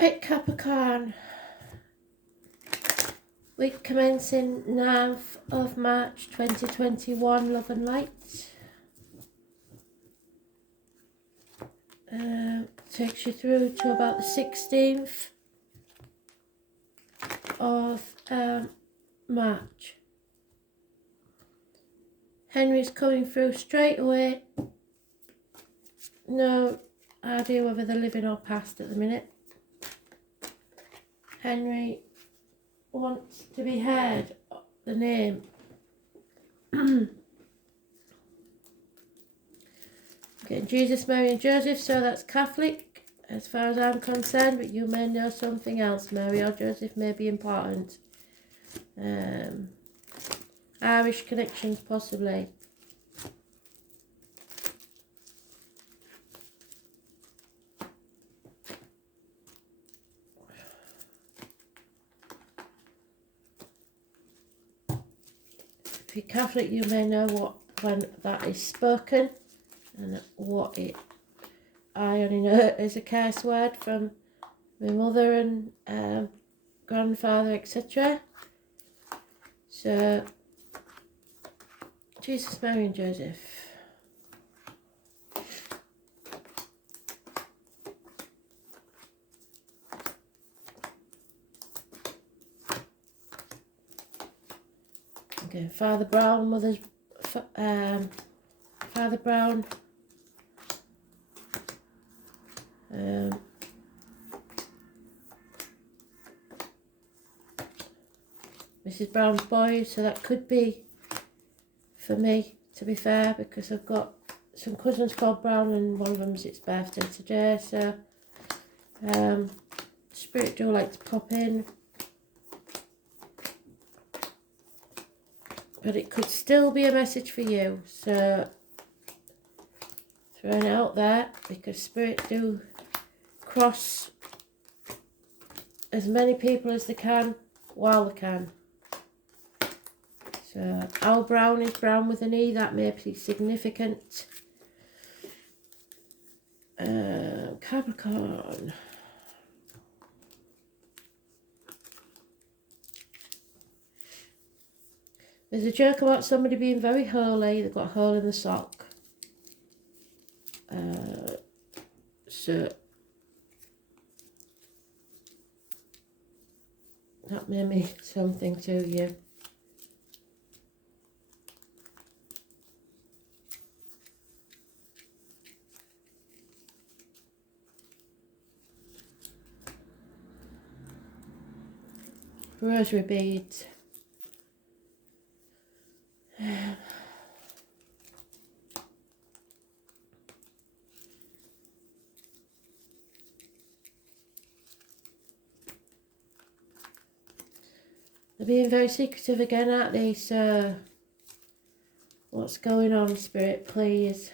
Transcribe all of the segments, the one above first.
Right, Capricorn. Week commencing 9th of March 2021, love and light. Takes you through to about the 16th of March. Henry's coming through straight away. No idea whether they're living or past at the minute. Henry wants to be heard, the name. Getting Jesus, Mary and Joseph, so that's Catholic as far as I'm concerned, but you may know something else. Mary or Joseph may be important. Irish connections possibly. If you're Catholic, you may know when that is spoken and what it. I only know it as a curse word from my mother and grandfather, etc. So, Jesus, Mary and Joseph. Okay, Father Brown, Mother's Father Brown, Mrs. Brown's boy, so that could be for me, to be fair, because I've got some cousins called Brown and one of them's its birthday today, so Spirit do like to pop in. But it could still be a message for you, so throwing it out there, because Spirit do cross as many people as they can while they can. So our Brown is Brown with an E, that may be significant. Capricorn. There's a joke about somebody being very holy, they've got a hole in the sock. So that may mean something to you. Rosary beads. They're being very secretive again, aren't they? So, what's going on, Spirit, please?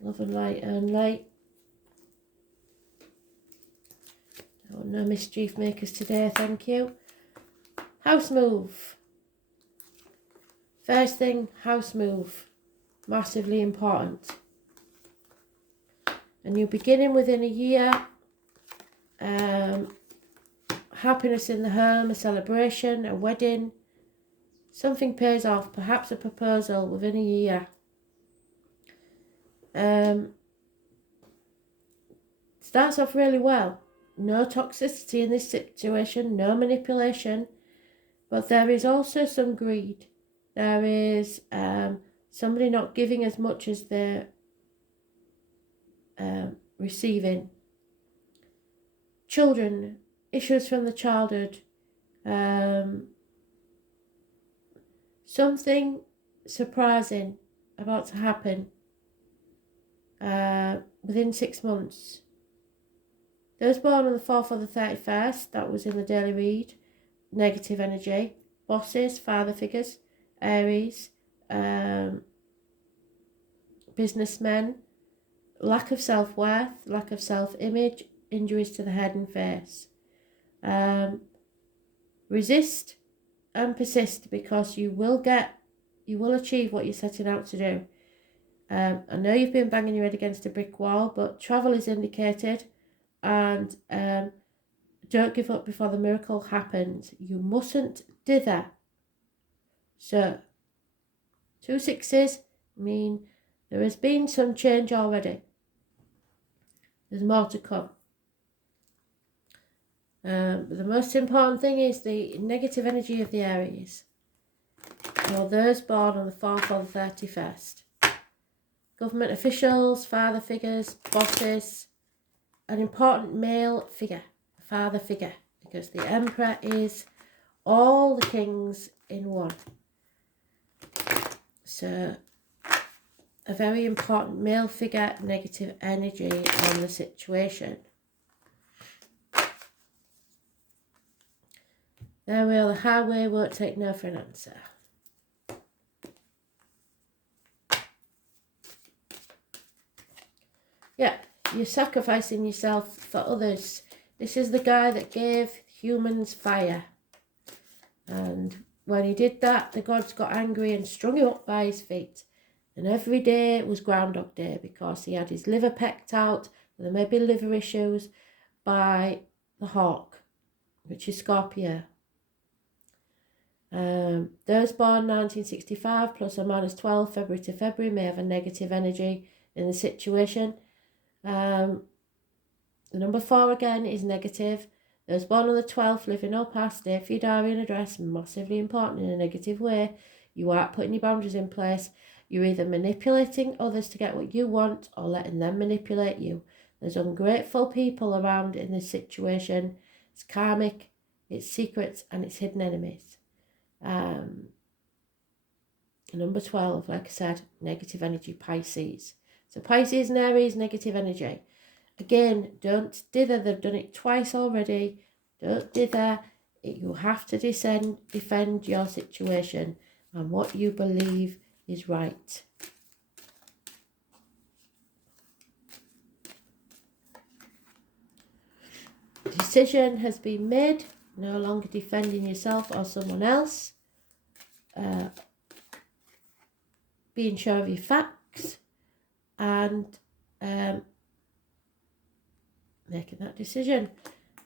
Love and light and light. Oh, no mischief makers today, thank you. House move. First thing, house move. Massively important. A new beginning within a year. Happiness in the home, a celebration, a wedding. Something pays off, perhaps a proposal within a year. Starts off really well. No toxicity in this situation, no manipulation. But there is also some greed. There is somebody not giving as much as they're receiving. Children, issues from the childhood. Something surprising about to happen within 6 months. Those born on the 4th or the 31st, that was in the daily read. Negative energy. Bosses, father figures, Aries, businessmen, lack of self-worth, lack of self-image, injuries to the head and face. Resist and persist, because you will achieve what you're setting out to do. I know you've been banging your head against a brick wall, but travel is indicated. and don't give up before the miracle happens. You mustn't dither. So 2 6s mean there has been some change already. There's more to come. The most important thing is the negative energy of the Aries, or those born on the 4th or the 31st. Government officials, father figures, bosses, an important male figure, a father figure, because the Emperor is all the kings in one. So a very important male figure, negative energy on the situation. There we are, the highway won't take no for an answer. Yeah, you're sacrificing yourself for others. This is the guy that gave humans fire. And when he did that, the gods got angry and strung him up by his feet. And every day was Groundhog Day because he had his liver pecked out. There may be liver issues by the hawk, which is Scorpio. Those born 1965 plus or minus 12 February to February may have a negative energy in the situation. The number 4 again is negative. Those born on the 12th, living or past, date for your diary and address, massively important in a negative way. You aren't putting your boundaries in place. You're either manipulating others to get what you want or letting them manipulate you. There's ungrateful people around in this situation. It's karmic, it's secrets, and it's hidden enemies. Number 12, like I said, negative energy, Pisces. So Pisces and Aries, negative energy. Again, don't dither. They've done it twice already. Don't dither. You have to defend your situation and what you believe is right. Decision has been made. No longer defending yourself or someone else. Being sure of your facts and making that decision.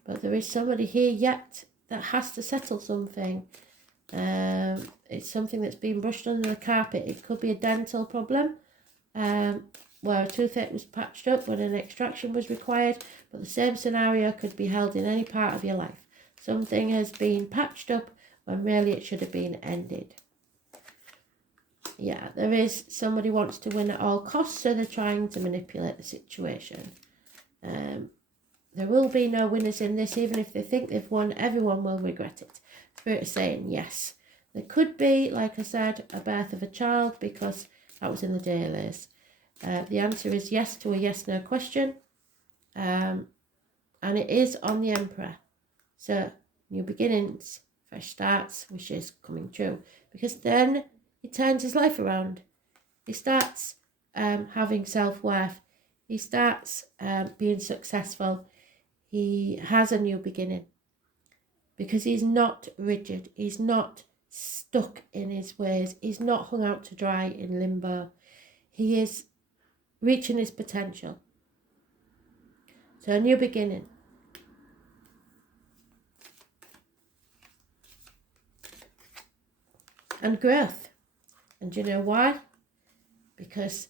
But there is somebody here yet that has to settle something. It's something that's been brushed under the carpet. It could be a dental problem where a toothache was patched up when an extraction was required, but the same scenario could be held in any part of your life. Something has been patched up when really it should have been ended. Yeah, there is somebody wants to win at all costs, so they're trying to manipulate the situation. There will be no winners in this. Even if they think they've won, everyone will regret it. Spirit is saying yes. There could be, like I said, a birth of a child because that was in the dailies. The answer is yes to a yes-no question. And it is on the Emperor. So, new beginnings, fresh starts, wishes coming true. Because then he turns his life around. He starts having self-worth. He starts being successful. He has a new beginning. Because he's not rigid. He's not stuck in his ways. He's not hung out to dry in limbo. He is reaching his potential. So a new beginning. And growth. And do you know why? Because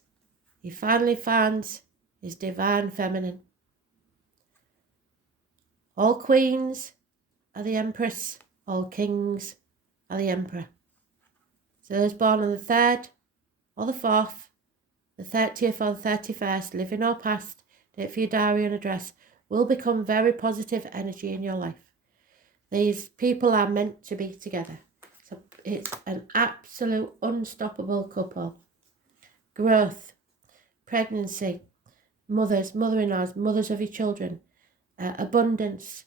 he finally finds his divine feminine. All queens are the Empress. All kings are the Emperor. So those born on the 3rd or the 4th, the 30th or the 31st, living or past, date for your diary and address, will become very positive energy in your life. These people are meant to be together. So it's an absolute unstoppable couple. Growth, pregnancy, mothers, mother-in-laws, mothers of your children, abundance.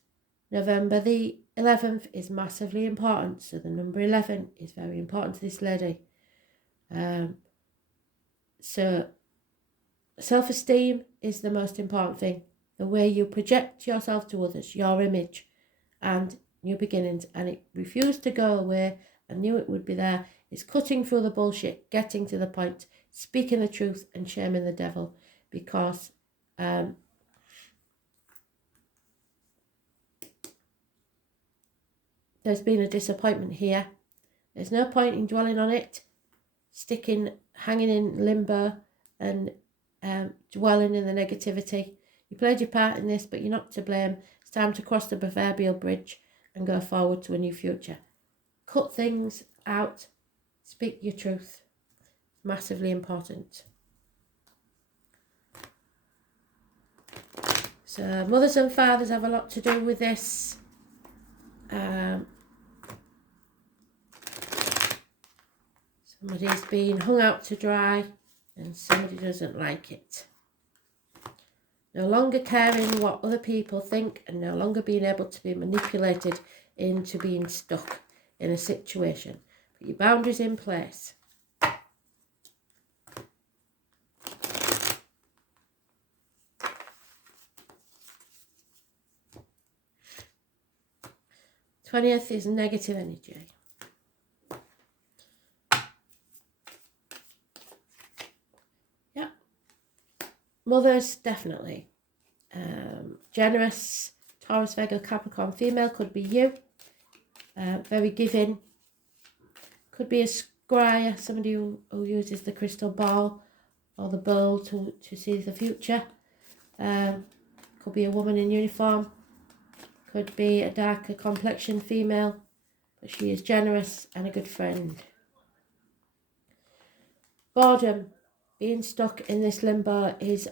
November the 11th is massively important. So the number 11 is very important to this lady. So self-esteem is the most important thing. The way you project yourself to others, your image, and new beginnings. And it refused to go away. I knew it would be there. It's cutting through the bullshit, getting to the point, speaking the truth and shaming the devil. Because there's been a disappointment here. There's no point in dwelling on it, hanging in limbo and dwelling in the negativity. You played your part in this, but you're not to blame. It's time to cross the proverbial bridge and go forward to a new future. Cut things out. Speak your truth. Massively important. So mothers and fathers have a lot to do with this. Somebody's been hung out to dry and somebody doesn't like it. No longer caring what other people think and no longer being able to be manipulated into being stuck in a situation. Put your boundaries in place. '20th is negative energy. Yeah. Mothers, definitely. Generous, Taurus, Virgo, Capricorn female could be you. Very giving. Could be a scryer, somebody who uses the crystal ball or the bowl to see the future. Could be a woman in uniform. Could be a darker complexion female, but she is generous and a good friend. Boredom, being stuck in this limbo is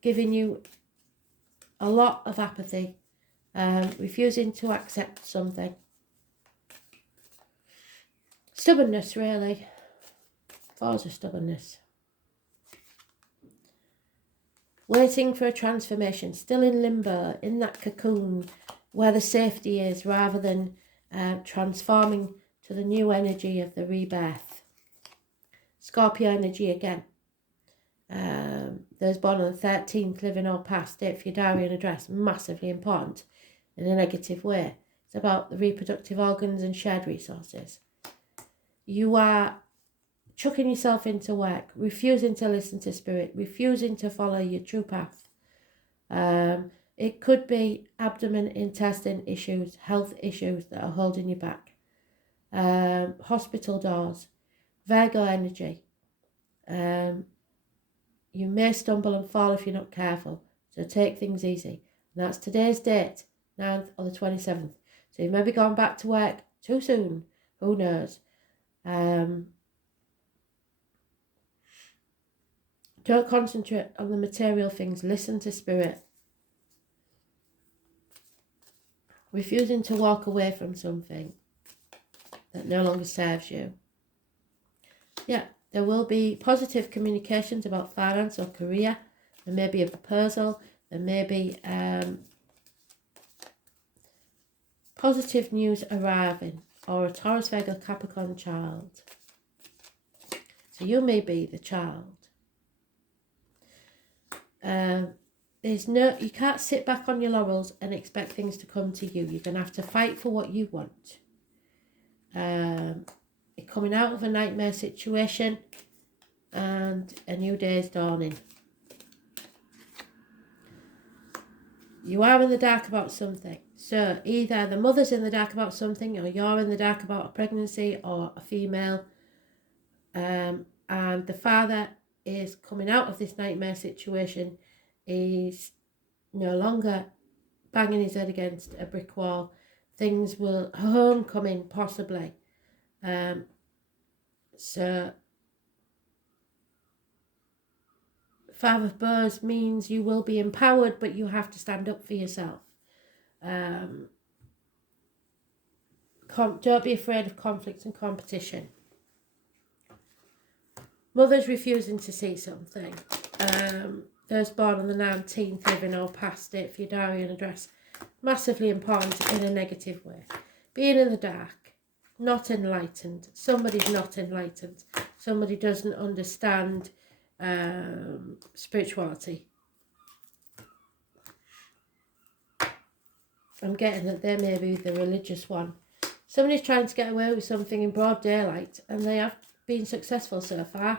giving you a lot of apathy, refusing to accept something. Stubbornness, really. Force of stubbornness. Waiting for a transformation, still in limbo, in that cocoon where the safety is, rather than transforming to the new energy of the rebirth. Scorpio energy again. Those born on the 13th, living or past, date for your diary and address, massively important in a negative way. It's about the reproductive organs and shared resources. You are chucking yourself into work, refusing to listen to spirit, refusing to follow your true path. It could be abdomen, intestine issues, health issues that are holding you back. Hospital doors, Virgo energy. You may stumble and fall if you're not careful, so take things easy. And that's today's date, 9th or the 27th. So you may be going back to work too soon, who knows. Don't concentrate on the material things. Listen to spirit. Refusing to walk away from something that no longer serves you. Yeah, there will be positive communications about finance or career. There may be a proposal. There may be positive news arriving, or a Taurus, Virgo, Capricorn child. So you may be the child. You can't sit back on your laurels and expect things to come to you. You're going to have to fight for what you want. You're coming out of a nightmare situation and a new day is dawning. You are in the dark about something. So either the mother's in the dark about something, or you're in the dark about a pregnancy or a female, and the father is coming out of this nightmare situation. He's no longer banging his head against a brick wall. Things will, homecoming possibly. So Five of Bows means you will be empowered, but you have to stand up for yourself. Don't be afraid of conflict and competition. Mother's refusing to see something. Those born on the 19th, living or past, date for your diary and address. Massively important in a negative way. Being in the dark. Not enlightened. Somebody's not enlightened. Somebody doesn't understand spirituality. I'm getting that they may be the religious one. Somebody's trying to get away with something in broad daylight, and they have been successful so far.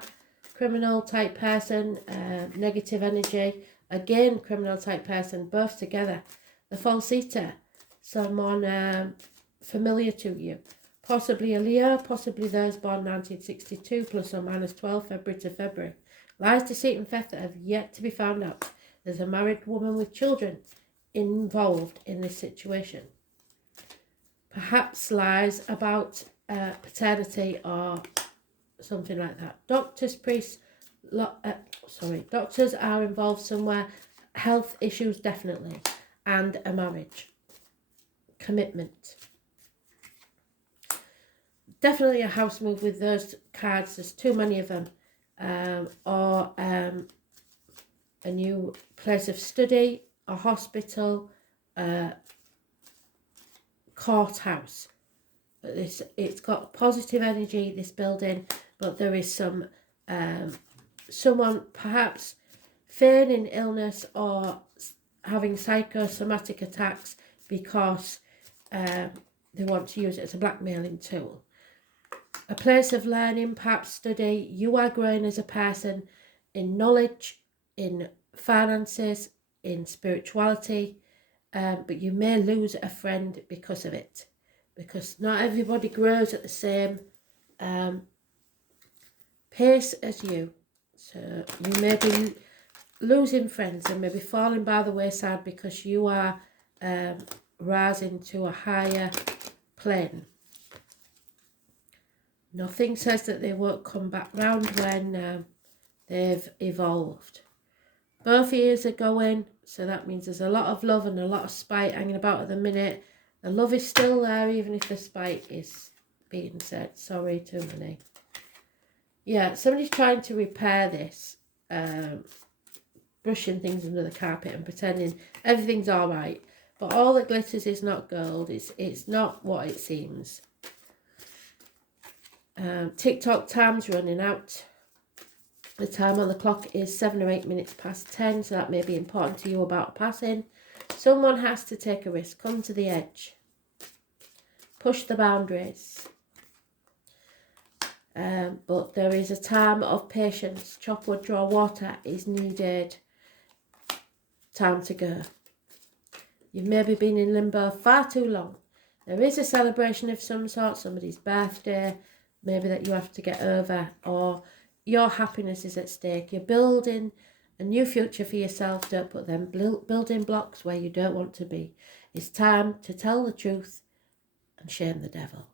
Criminal type person, negative energy. Again, criminal type person, both together. The false eater. Someone familiar to you. Possibly a Leo, possibly those born 1962, plus or minus 12 February to February. Lies, deceit and theft that have yet to be found out. There's a married woman with children involved in this situation. Perhaps lies about paternity or something like that. Doctors, priests, doctors are involved somewhere. Health issues definitely, and a marriage. Commitment. Definitely a house move with those cards. There's too many of them. Or a new place of study, a hospital, a courthouse. It's got positive energy, this building, but there is some someone perhaps feigning illness or having psychosomatic attacks because they want to use it as a blackmailing tool. A place of learning, perhaps study. You are growing as a person in knowledge, in finances, in spirituality, but you may lose a friend because of it, because not everybody grows at the same pace as you. So you may be losing friends and maybe falling by the wayside because you are rising to a higher plane. Nothing says that they won't come back round when they've evolved. Both ears are going, so that means there's a lot of love and a lot of spite hanging about at the minute. The love is still there, even if the spite is being said. Sorry, too many. Yeah, somebody's trying to repair this, brushing things under the carpet and pretending everything's all right. But all that glitters is not gold. It's not what it seems. TikTok time's running out. The time on the clock is 7 or 8 minutes past 10, so that may be important to you about passing. Someone has to take a risk, come to the edge, push the boundaries. But there is a time of patience. Chop wood, draw water is needed. Time to go. You've maybe been in limbo far too long. There is a celebration of some sort, somebody's birthday, maybe that you have to get over, or your happiness is at stake. You're building a new future for yourself. Don't put them building blocks where you don't want to be. It's time to tell the truth and shame the devil.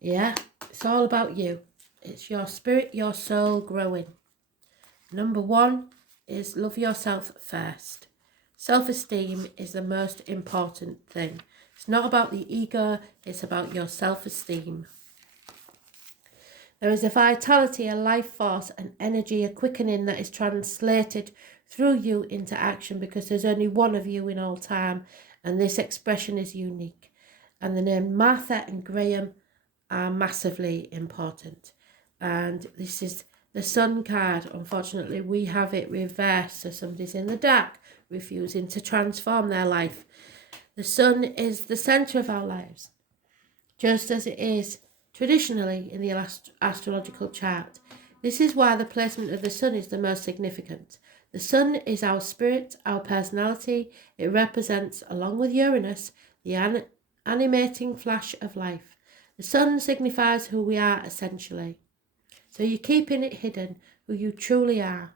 Yeah, it's all about you. It's your spirit, your soul growing. Number 1 is love yourself first. Self-esteem is the most important thing. It's not about the ego, it's about your self-esteem. There is a vitality, a life force, an energy, a quickening that is translated through you into action because there's only one of you in all time, and this expression is unique. And the name Martha and Graham are massively important. And this is the Sun card. Unfortunately, we have it reversed, so somebody's in the dark, refusing to transform their life. The Sun is the centre of our lives, just as it is traditionally in the astrological chart. This is why the placement of the Sun is the most significant. The Sun is our spirit, our personality. It represents, along with Uranus, the animating flash of life. The Sun signifies who we are essentially. So you're keeping it hidden, who you truly are.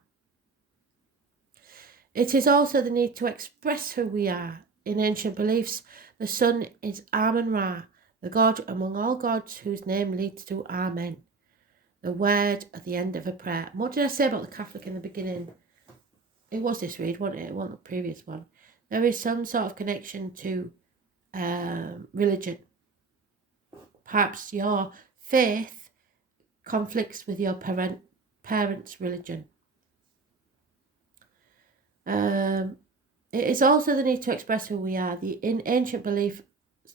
It is also the need to express who we are. In ancient beliefs, the Sun is Amun-Ra, the god among all gods whose name leads to Amen, the word at the end of a prayer. And what did I say about the Catholic in the beginning? It was this read, wasn't it? It wasn't the previous one. There is some sort of connection to religion. Perhaps your faith conflicts with your parents' religion. It is also the need to express who we are. In ancient belief,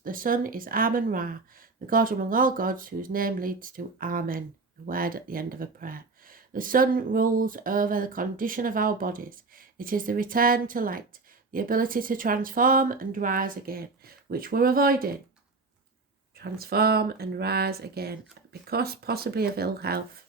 the Sun is Amun-Ra, the god among all gods whose name leads to Amen, the word at the end of a prayer. The Sun rules over the condition of our bodies. It is the return to light, the ability to transform and rise again, which we're avoiding. Transform and rise again, because possibly of ill health.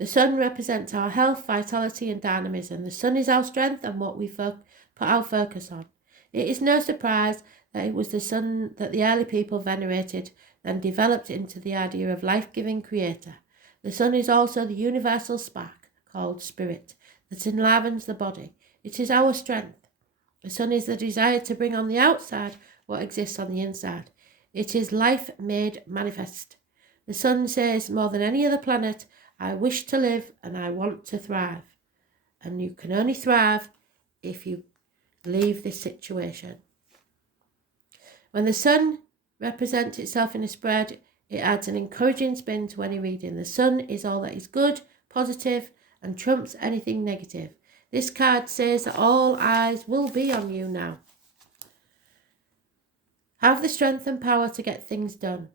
The sun represents our health, vitality and dynamism. The sun is our strength and what we put our focus on. It is no surprise that it was the sun that the early people venerated, then developed into the idea of life-giving creator. The sun is also the universal spark, called spirit, that enlivens the body. It is our strength. The sun is the desire to bring on the outside what exists on the inside. It is life made manifest. The sun says more than any other planet, I wish to live and I want to thrive. And you can only thrive if you leave this situation. When the sun represents itself in a spread, it adds an encouraging spin to any reading. The sun is all that is good, positive, and trumps anything negative. This card says that all eyes will be on you now. Have the strength and power to get things done.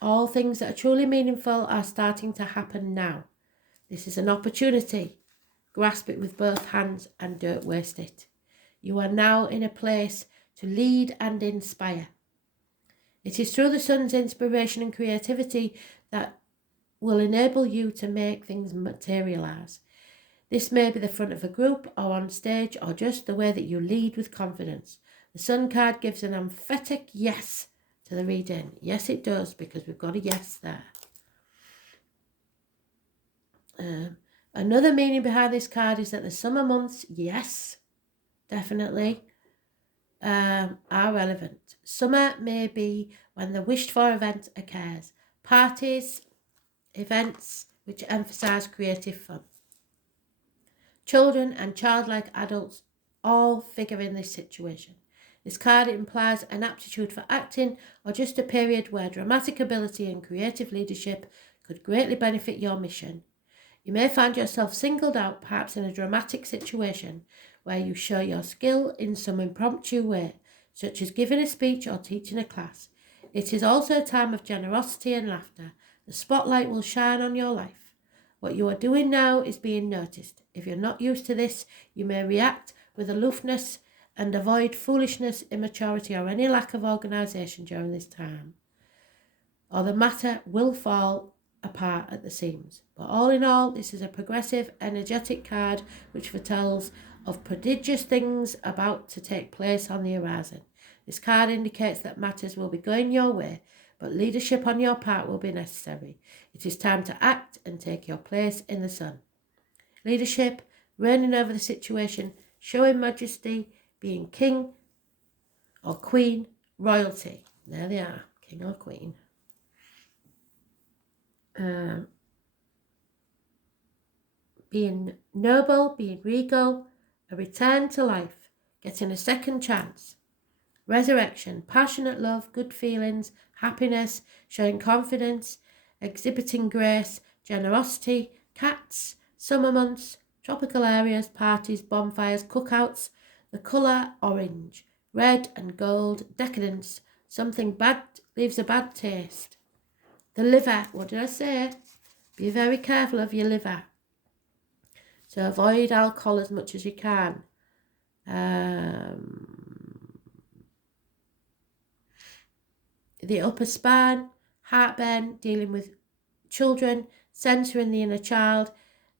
All things that are truly meaningful are starting to happen now. This is an opportunity. Grasp it with both hands and don't waste it. You are now in a place to lead and inspire. It is through the sun's inspiration and creativity that will enable you to make things materialise. This may be the front of a group or on stage or just the way that you lead with confidence. The sun card gives an emphatic yes to the reading. Yes, it does, because we've got a yes there. Another meaning behind this card is that the summer months, yes, definitely, are relevant. Summer may be when the wished for event occurs. Parties, events which emphasise creative fun. Children and childlike adults all figure in this situation. This card implies an aptitude for acting or just a period where dramatic ability and creative leadership could greatly benefit your mission. You may find yourself singled out, perhaps in a dramatic situation where you show your skill in some impromptu way, such as giving a speech or teaching a class. It is also a time of generosity and laughter. The spotlight will shine on your life. What you are doing now is being noticed. If you're not used to this, you may react with aloofness and avoid foolishness, immaturity, or any lack of organisation during this time, or the matter will fall apart at the seams. But all in all, this is a progressive, energetic card which foretells of prodigious things about to take place on the horizon. This card indicates that matters will be going your way, but leadership on your part will be necessary. It is time to act and take your place in the sun. Leadership, reigning over the situation, showing majesty, being king or queen, royalty. There they are, king or queen. Being noble, being regal, a return to life, getting a second chance. Resurrection, passionate love, good feelings, happiness, showing confidence, exhibiting grace, generosity, cats, summer months, tropical areas, parties, bonfires, cookouts, the colour orange, red and gold, decadence, something bad leaves a bad taste. The liver, what did I say? Be very careful of your liver. So avoid alcohol as much as you can. The upper spine, heartburn, dealing with children, centering the inner child,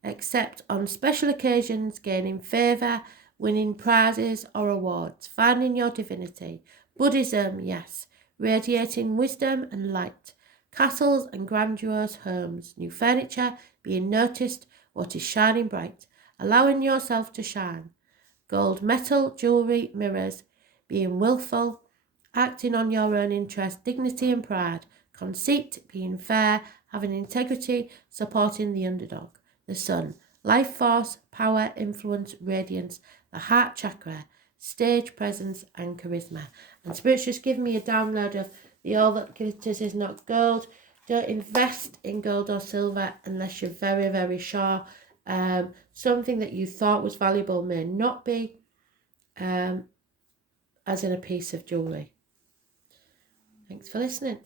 except on special occasions, gaining favour, winning prizes or awards, finding your divinity. Buddhism, yes, radiating wisdom and light. Castles and grandiose homes, new furniture, being noticed, what is shining bright, allowing yourself to shine. Gold, metal, jewellery, mirrors, being willful, acting on your own interest, dignity and pride, conceit, being fair, having integrity, supporting the underdog. The sun, life force, power, influence, radiance, the heart chakra, stage presence and charisma. And Spirit's just giving me a download of the all that glitters is not gold. Don't invest in gold or silver unless you're very, very sure. Something that you thought was valuable may not be, as in a piece of jewellery. Thanks for listening.